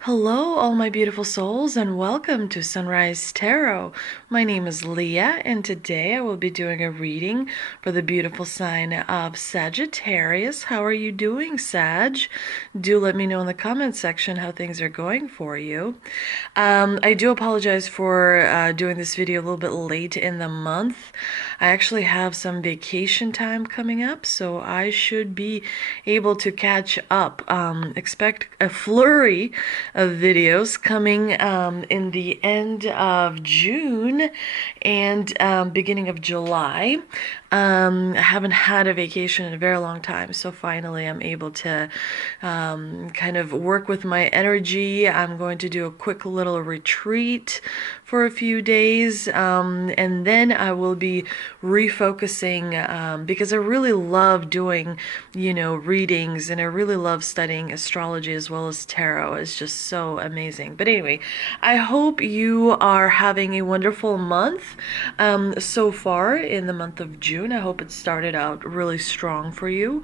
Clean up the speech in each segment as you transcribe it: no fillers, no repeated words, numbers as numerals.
Hello, all my beautiful souls, and welcome to Sunrise Tarot. My name is Leah, and today I will be doing a reading for the beautiful sign of Sagittarius. How are you doing, Sag? Do let me know in the comment section how things are going for you. I do apologize for doing this video a little bit late in the month. I actually have some vacation time coming up, so I should be able to catch up. Expect a flurry of videos coming in the end of June and beginning of July. I haven't had a vacation in a very long time, so finally I'm able to kind of work with my energy. I'm going to do a quick little retreat for a few days, and then I will be refocusing because I really love doing, readings, and I really love studying astrology as well as tarot. It's just so amazing. But anyway, I hope you are having a wonderful month so far in the month of June. I hope it started out really strong for you.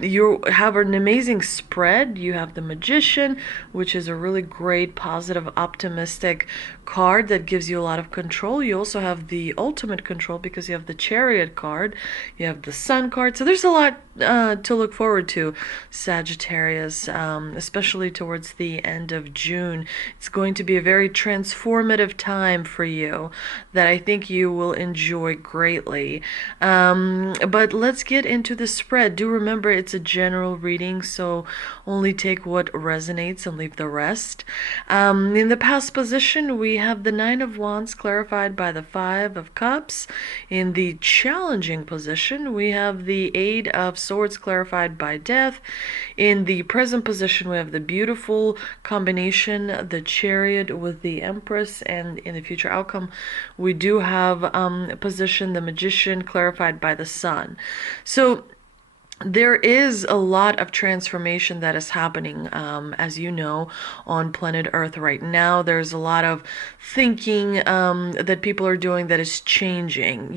You have an amazing spread. You have the Magician, which is a really great, positive, optimistic card that gives you a lot of control. You also have the ultimate control because you have the Chariot card. You have the Sun card. So there's a lot to look forward to, Sagittarius, especially towards the end of June. It's going to be a very transformative time for you that I think you will enjoy greatly. But let's get into the spread. Do remember it's a general reading, so only take what resonates and leave the rest. In the past position, we have the Nine of Wands clarified by the Five of Cups. In the challenging position, we have the Eight of Swords clarified by Death. In the present position, we have the beautiful combination, the Chariot with the Empress, and in the future outcome, we do have a position, the Magician clarified by the Sun. So there is a lot of transformation that is happening, as you know, on planet Earth right now. There's a lot of thinking that people are doing that is changing.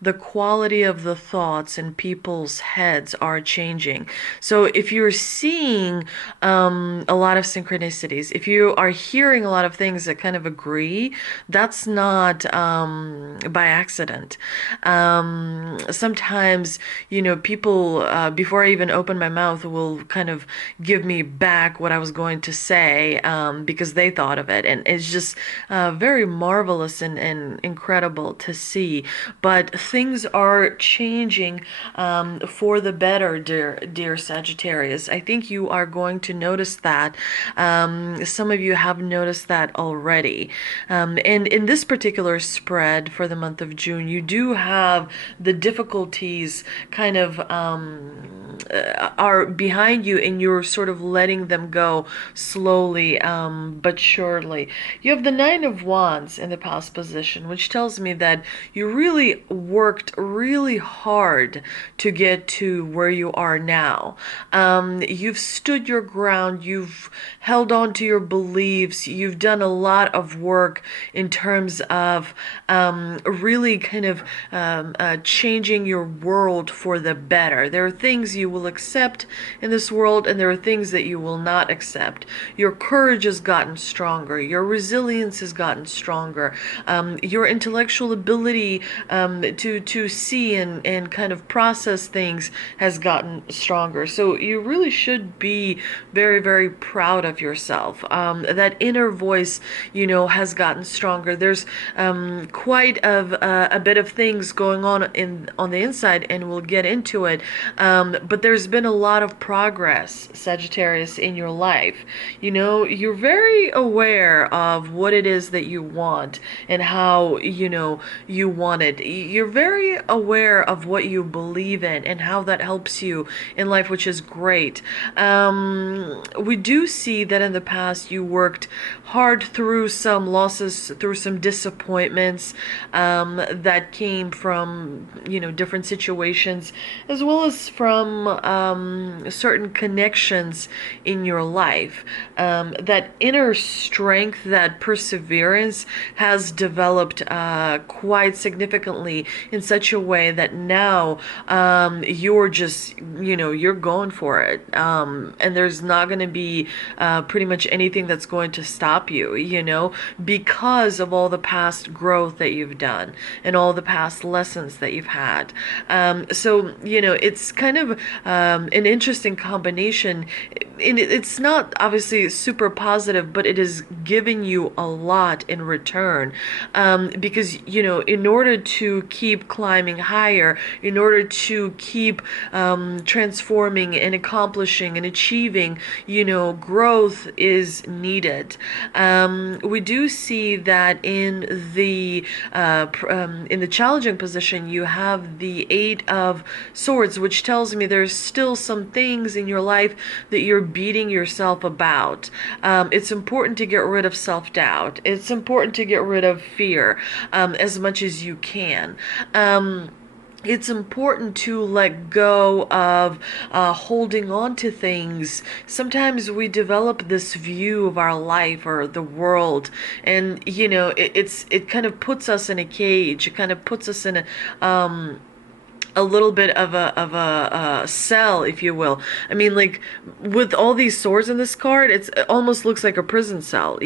The quality of the thoughts in people's heads are changing. So if you're seeing a lot of synchronicities, if you are hearing a lot of things that kind of agree, that's not by accident. Sometimes, people, before I even open my mouth, will kind of give me back what I was going to say because they thought of it. And it's just very marvelous and incredible to see. But things are changing for the better, dear Sagittarius. I think you are going to notice that. Some of you have noticed that already. And in this particular spread for the month of June, you do have the difficulties kind of are behind you, and you're sort of letting them go slowly but surely. You have the Nine of Wands in the past position, which tells me that you really worked really hard to get to where you are now. You've stood your ground, you've held on to your beliefs, you've done a lot of work in terms of really kind of changing your world for the better. There are things you will accept in this world, and there are things that you will not accept. Your courage has gotten stronger. Your resilience has gotten stronger. Your intellectual ability to see and kind of process things has gotten stronger. So you really should be very, very proud of yourself. That inner voice, has gotten stronger. There's quite a bit of things going on the inside, and we'll get into it. But there's been a lot of progress, Sagittarius, in your life. You're very aware of what it is that you want and how, you want it. You're very aware of what you believe in and how that helps you in life, which is great. We do see that in the past you worked hard through some losses, through some disappointments that came from, different situations, as well as us from certain connections in your life. That inner strength, that perseverance has developed quite significantly in such a way that now you're just, you're going for it. And there's not going to be pretty much anything that's going to stop you, because of all the past growth that you've done and all the past lessons that you've had. So, it's kind of an interesting combination. And it's not obviously super positive, but it is giving you a lot in return. Because, in order to keep climbing higher, in order to keep transforming and accomplishing and achieving, growth is needed. We do see that in the challenging position, you have the Eight of Swords, which tells me there's still some things in your life that you're beating yourself about. It's important to get rid of self-doubt. It's important to get rid of fear as much as you can. It's important to let go of holding on to things. Sometimes we develop this view of our life or the world, and it kind of puts us in a cage. It kind of puts us in a little bit of a cell, if you will. I mean, like, with all these swords in this card, it almost looks like a prison cell,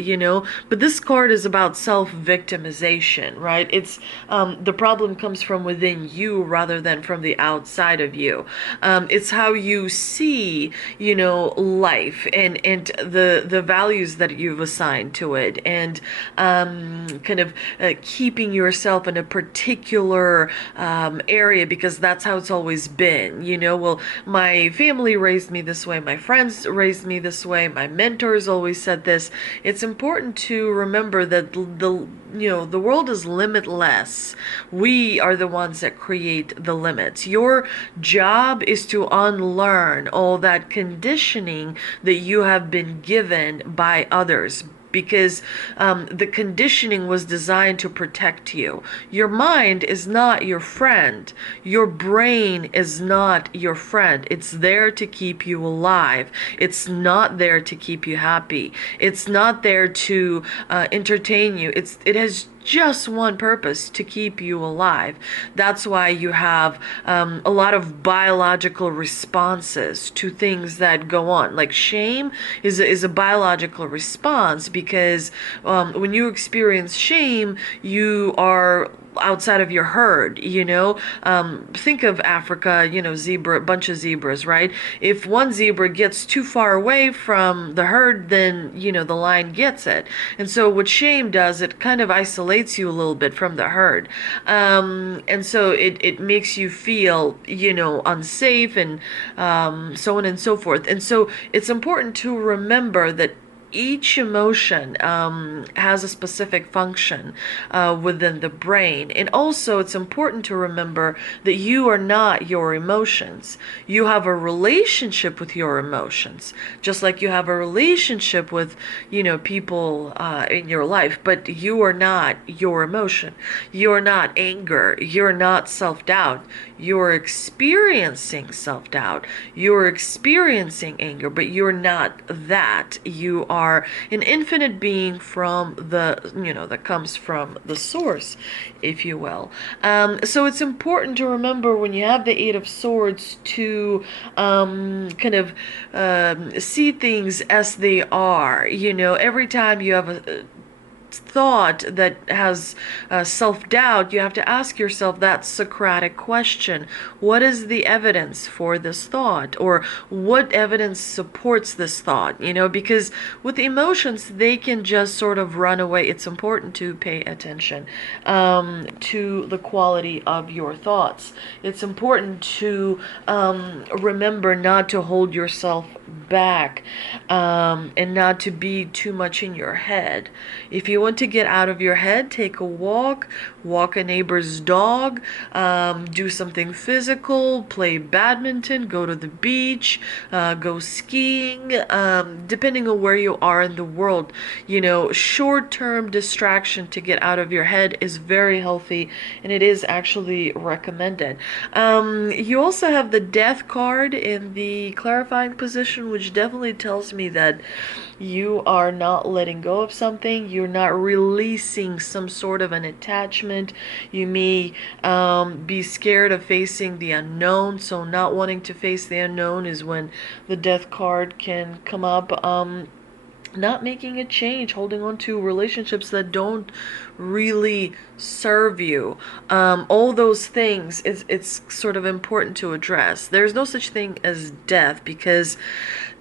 But this card is about self-victimization, right? It's the problem comes from within you rather than from the outside of you. It's how you see, life and the values that you've assigned to it, and kind of keeping yourself in a particular area because that's how it's always been. Well, my family raised me this way, my friends raised me this way, my mentors always said this. It's important to remember that the world is limitless. We are the ones that create the limits. Your job is to unlearn all that conditioning that you have been given by others, because the conditioning was designed to protect you. Your mind is not your friend. Your brain is not your friend. It's there to keep you alive. It's not there to keep you happy. It's not there to entertain you. It has just one purpose: to keep you alive. That's why you have a lot of biological responses to things that go on. Like shame is a biological response, because when you experience shame, you are outside of your herd. Think of Africa, zebra, a bunch of zebras, right? If one zebra gets too far away from the herd, then the lion gets it. And so what shame does, it kind of isolates you a little bit from the herd, and so it makes you feel unsafe, and so on and so forth. And so it's important to remember that each emotion has a specific function within the brain. And also it's important to remember that you are not your emotions. You have a relationship with your emotions, just like you have a relationship with, people in your life, but you are not your emotion. You're not anger. You're not self-doubt. You're experiencing self-doubt. You're experiencing anger, but you're not that. You are an infinite being from that comes from the source, if you will. So it's important to remember, when you have the Eight of Swords, to kind of see things as they are. Every time you have a thought that has self-doubt, you have to ask yourself that Socratic question: what is the evidence for this thought, or what evidence supports this thought? Because with emotions, they can just sort of run away. It's important to pay attention to the quality of your thoughts. It's important to remember not to hold yourself back, and not to be too much in your head. If you want to get out of your head, take a walk, walk a neighbor's dog, do something physical, play badminton, go to the beach, go skiing, depending on where you are in the world. Short-term distraction to get out of your head is very healthy, and it is actually recommended. You also have the death card in the clarifying position, which definitely tells me that you are not letting go of something. You're not releasing some sort of an attachment. You may be scared of facing the unknown. So not wanting to face the unknown is when the death card can come up. Not making a change, holding on to relationships that don't really serve you. All those things, it's sort of important to address. There's no such thing as death, because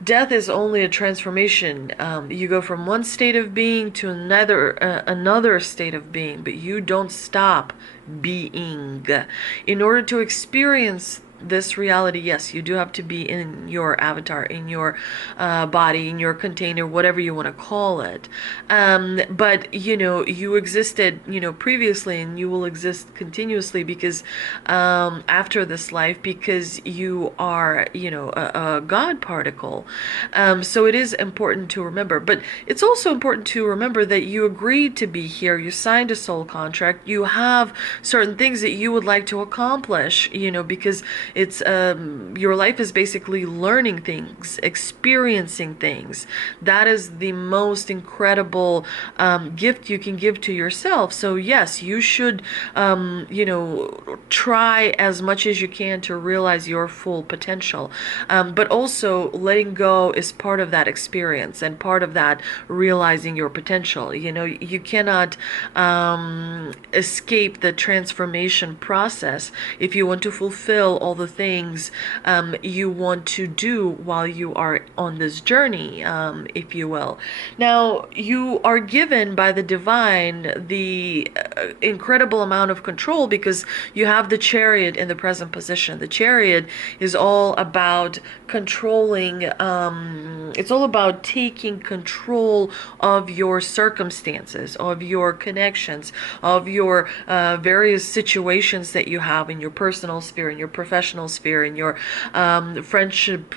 death is only a transformation. You go from one state of being to another state of being, but you don't stop being. In order to experience this reality, yes, you do have to be in your avatar, in your body, in your container, whatever you want to call it. But you existed previously, and you will exist continuously, because after this life, because you are a God particle. So it is important to remember, but it's also important to remember that you agreed to be here. You signed a soul contract. You have certain things that you would like to accomplish, because it's your life is basically learning things, experiencing things. That is the most incredible gift you can give to yourself. So yes, you should try as much as you can to realize your full potential. But also, letting go is part of that experience and part of that realizing your potential. You cannot escape the transformation process if you want to fulfill all the things you want to do while you are on this journey, if you will. Now, you are given by the divine the incredible amount of control, because you have the Chariot in the present position. The Chariot is all about controlling, it's all about taking control of your circumstances, of your connections, of your various situations that you have in your personal sphere, in your professional sphere, in your friendship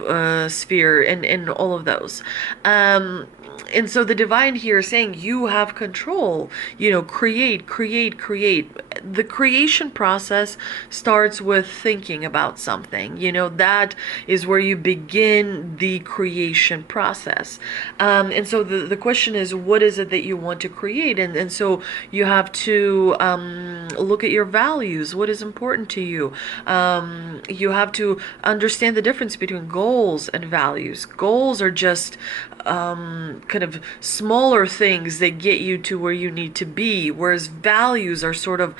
sphere, and all of those. And so the divine here is saying you have control. Create, create, create. The creation process starts with thinking about something. That is where you begin the creation process. And so the question is, what is it that you want to create? And so you have to look at your values. What is important to you? You have to understand the difference between goals and values. Goals are just kind of smaller things that get you to where you need to be, whereas values are sort of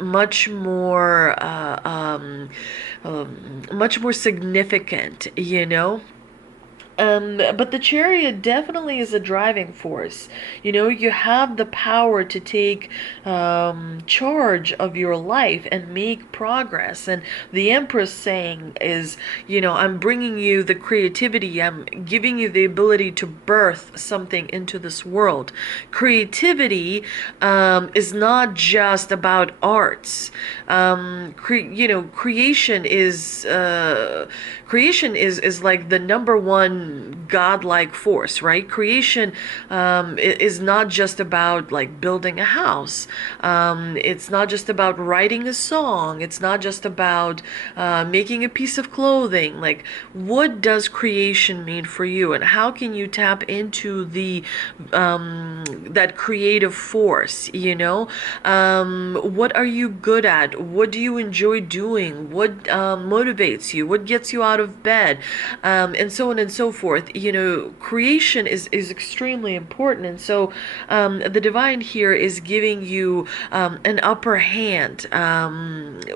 much more significant. But the Chariot definitely is a driving force. You have the power to take charge of your life and make progress. And the Empress saying is, I'm bringing you the creativity. I'm giving you the ability to birth something into this world. Creativity is not just about arts. Creation is like the number one godlike force, right? Creation is not just about like building a house. It's not just about writing a song. It's not just about making a piece of clothing. Like, what does creation mean for you, and how can you tap into the that creative force? What are you good at? What do you enjoy doing? What motivates you? What gets you out of bed? And so on and so forth. Creation is extremely important. And so the divine here is giving you an upper hand,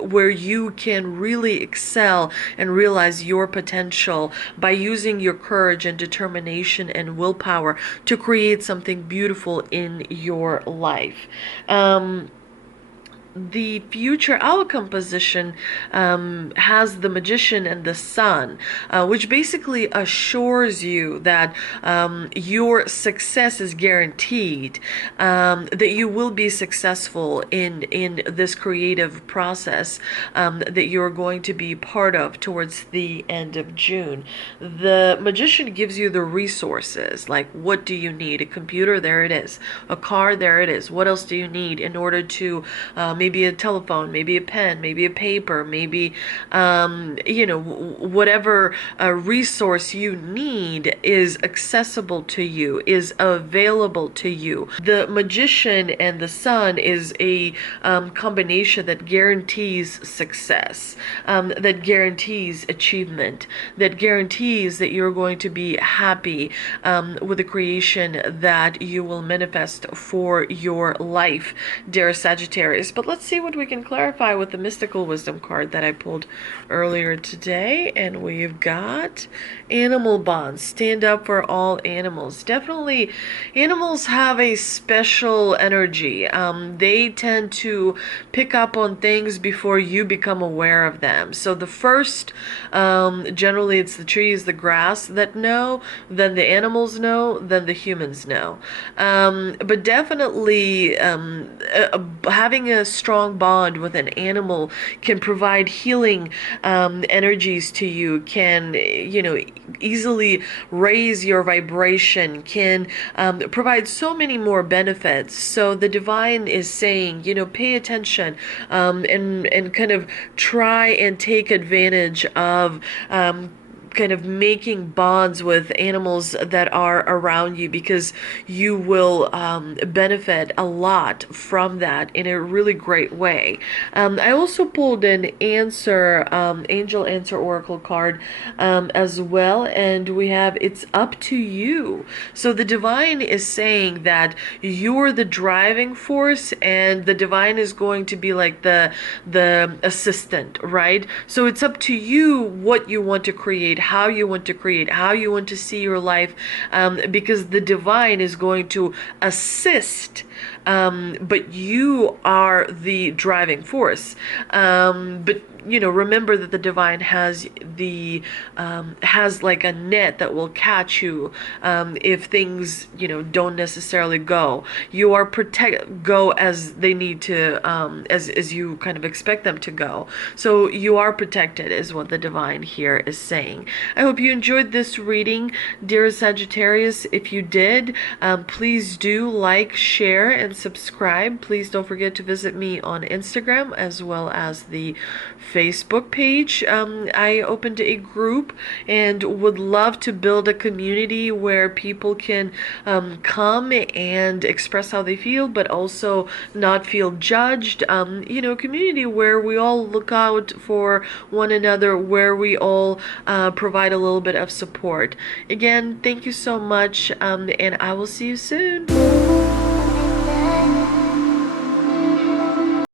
where you can really excel and realize your potential by using your courage and determination and willpower to create something beautiful in your life. the future outcome position has the Magician and the Sun, which basically assures you that your success is guaranteed, that you will be successful in this creative process that you're going to be part of towards the end of June. The Magician gives you the resources, like what do you need? A computer, there it is. A car, there it is. What else do you need in order to maybe a telephone, maybe a pen, maybe a paper, maybe whatever resource you need is accessible to you, is available to you. The Magician and the Sun is a combination that guarantees success, that guarantees achievement, that guarantees that you're going to be happy with the creation that you will manifest for your life, dear Sagittarius. But let's see what we can clarify with the mystical wisdom card that I pulled earlier today. And we've got animal bonds. Stand up for all animals. Definitely, animals have a special energy. They tend to pick up on things before you become aware of them. So the first, generally it's the trees, the grass that know, then the animals know, then the humans know. But definitely having a strong bond with an animal can provide healing energies to you, can, easily raise your vibration, can provide so many more benefits. So the divine is saying, pay attention and kind of try and take advantage of kind of making bonds with animals that are around you, because you will benefit a lot from that in a really great way. I also pulled an angel answer oracle card as well, and we have it's up to you. So the divine is saying that you're the driving force, and the divine is going to be like the assistant, right? So it's up to you what you want to create, how you want to create, how you want to see your life, because the divine is going to assist, but you are the driving force. But remember that the divine has has like a net that will catch you if things don't necessarily go. You are go as they need to, as you kind of expect them to go. So you are protected, is what the divine here is saying. I hope you enjoyed this reading, dear Sagittarius. If you did, please do like, share, and subscribe. Please don't forget to visit me on Instagram as well as the Facebook page. I opened a group and would love to build a community where people can come and express how they feel, but also not feel judged. Community where we all look out for one another, where we all provide a little bit of support. Again, thank you so much, and I will see you soon.